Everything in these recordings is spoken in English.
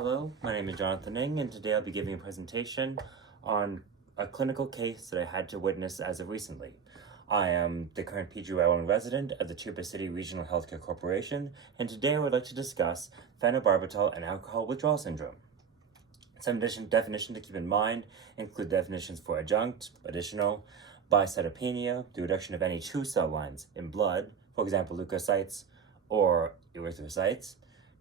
Hello, my name is Jonathan Ng, and today I'll be giving a presentation on a clinical case that I had to witness as of recently. I am the current PGY1 resident of the Tuba City Regional Healthcare Corporation, and today I would like to discuss phenobarbital and alcohol withdrawal syndrome. Some definitions to keep in mind include definitions for adjunct, additional, bicytopenia, the reduction of any two cell lines in blood, for example leukocytes or erythrocytes,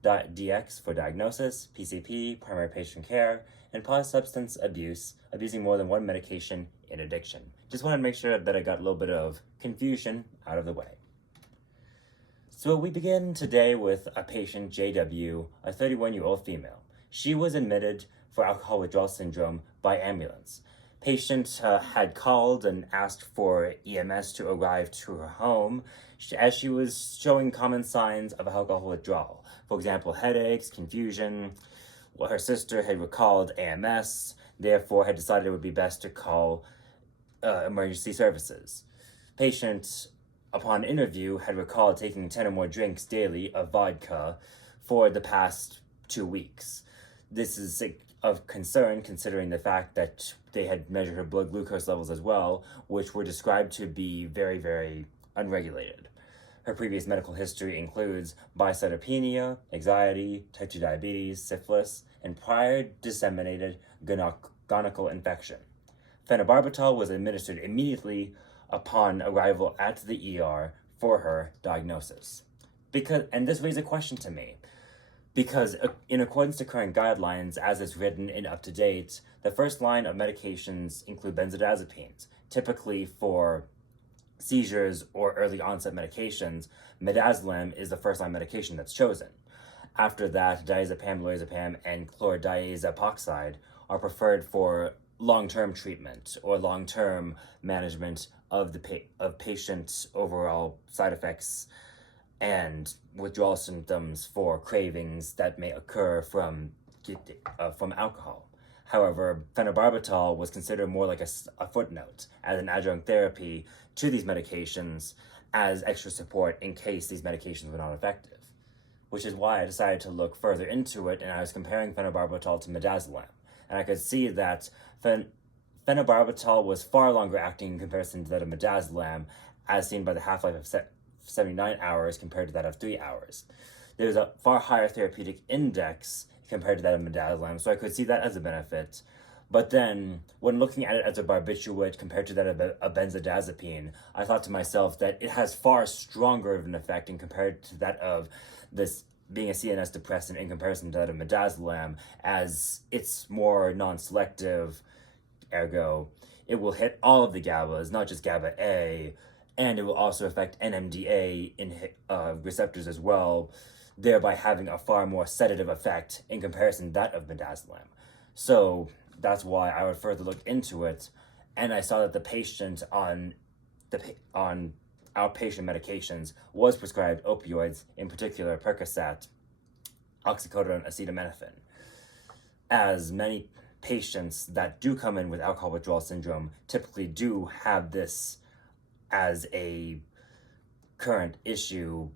DX for diagnosis, PCP, primary patient care, and substance abuse, abusing more than one medication in addiction. Just wanted to make sure that I got a little bit of confusion out of the way. So we begin today with a patient, JW, a 31-year-old female. She was admitted for alcohol withdrawal syndrome by ambulance. Patient had called and asked for EMS to arrive to her home as she was showing common signs of alcohol withdrawal. For example, headaches, confusion. Well, her sister had recalled AMS, therefore had decided it would be best to call emergency services. Patient, upon interview, had recalled taking 10 or more drinks daily of vodka for the past 2 weeks. This is of concern considering the fact that they had measured her blood glucose levels as well, which were described to be very, very unregulated. Her previous medical history includes bicytopenia, anxiety, type 2 diabetes, syphilis, and prior disseminated gonococcal infection. Phenobarbital was administered immediately upon arrival at the ER for her diagnosis. And this raised a question to me, because in accordance to current guidelines, as is written in up-to-date, the first line of medications include benzodiazepines, typically for seizures or early onset medications. Midazolam is the first line medication that's chosen. After that, diazepam, lorazepam, and chlordiazepoxide are preferred for long-term treatment or long-term management of patient's overall side effects and withdrawal symptoms for cravings that may occur from alcohol. However, phenobarbital was considered more like a footnote as an adjunct therapy to these medications as extra support in case these medications were not effective, which is why I decided to look further into it, and I was comparing phenobarbital to midazolam. And I could see that phenobarbital was far longer acting in comparison to that of midazolam, as seen by the half-life of 79 hours compared to that of 3 hours. There's a far higher therapeutic index compared to that of midazolam, so I could see that as a benefit. But then, when looking at it as a barbiturate compared to that of a benzodiazepine, I thought to myself that it has far stronger of an effect in compared to that of this being a CNS depressant in comparison to that of midazolam, as it's more non-selective, ergo, it will hit all of the GABAs, not just GABA A, and it will also affect NMDA receptors as well, thereby having a far more sedative effect in comparison to that of midazolam. So that's why I would further look into it, and I saw that the patient on outpatient medications was prescribed opioids, in particular Percocet, oxycodone, acetaminophen. As many patients that do come in with alcohol withdrawal syndrome typically do have this as a current issue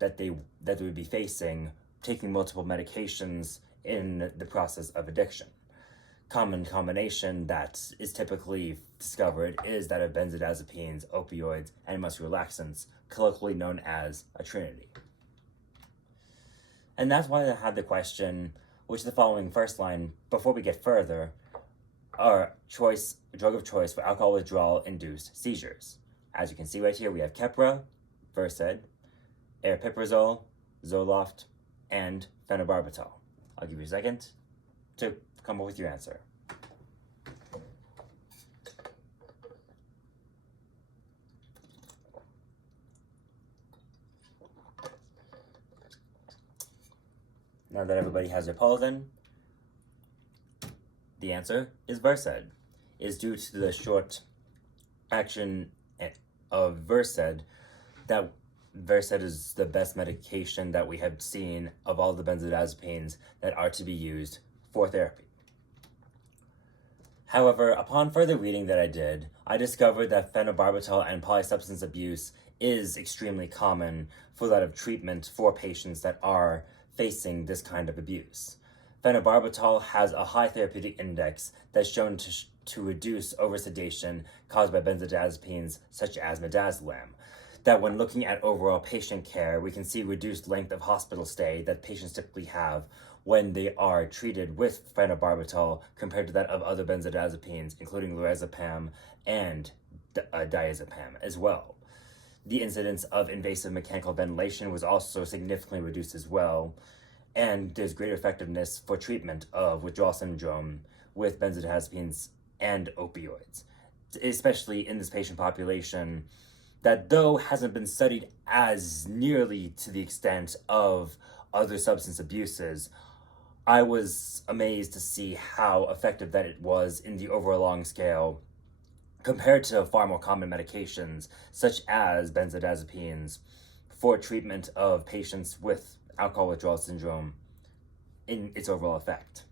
that they would be facing, taking multiple medications in the process of addiction. Common combination that is typically discovered is that of benzodiazepines, opioids, and muscle relaxants, colloquially known as a trinity. And that's why I had the question, which is the following first line, before we get further, our drug of choice for alcohol withdrawal-induced seizures. As you can see right here, we have Keppra, Versed, aripiprazole, Zoloft, and phenobarbital. I'll give you a second to come up with your answer. Now that everybody has their polls in, the answer is Versed. Is due to the short action of Versed, that Versed is the best medication that we have seen of all the benzodiazepines that are to be used for therapy. However, upon further reading that I did, I discovered that phenobarbital and polysubstance abuse is extremely common for that of treatment for patients that are facing this kind of abuse. Phenobarbital has a high therapeutic index that's shown to reduce oversedation caused by benzodiazepines such as midazolam. That when looking at overall patient care, we can see reduced length of hospital stay that patients typically have when they are treated with phenobarbital compared to that of other benzodiazepines, including lorazepam and diazepam as well. The incidence of invasive mechanical ventilation was also significantly reduced as well, and there's greater effectiveness for treatment of withdrawal syndrome with benzodiazepines and opioids, especially in this patient population that, though hasn't been studied as nearly to the extent of other substance abuses, I was amazed to see how effective that it was in the overall long scale compared to far more common medications such as benzodiazepines for treatment of patients with alcohol withdrawal syndrome in its overall effect.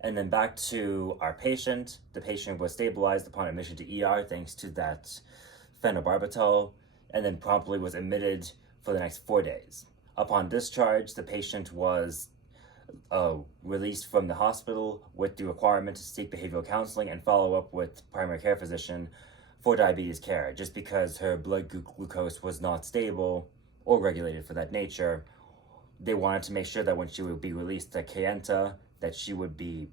And then back to our patient. The patient was stabilized upon admission to ER thanks to that phenobarbital, and then promptly was admitted for the next 4 days. Upon discharge, the patient was released from the hospital with the requirement to seek behavioral counseling and follow up with primary care physician for diabetes care, just because her blood glucose was not stable or regulated for that nature. They wanted to make sure that when she would be released to Kayenta, that she would be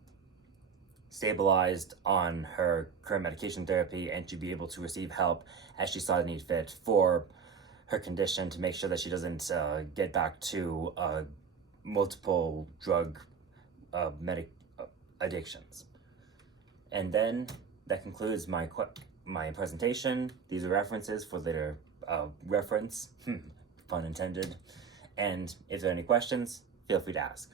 stabilized on her current medication therapy and she'd be able to receive help as she saw the need fit for her condition to make sure that she doesn't get back to multiple drug addictions. And then that concludes my presentation. These are references for later reference, pun intended. And if there are any questions, feel free to ask.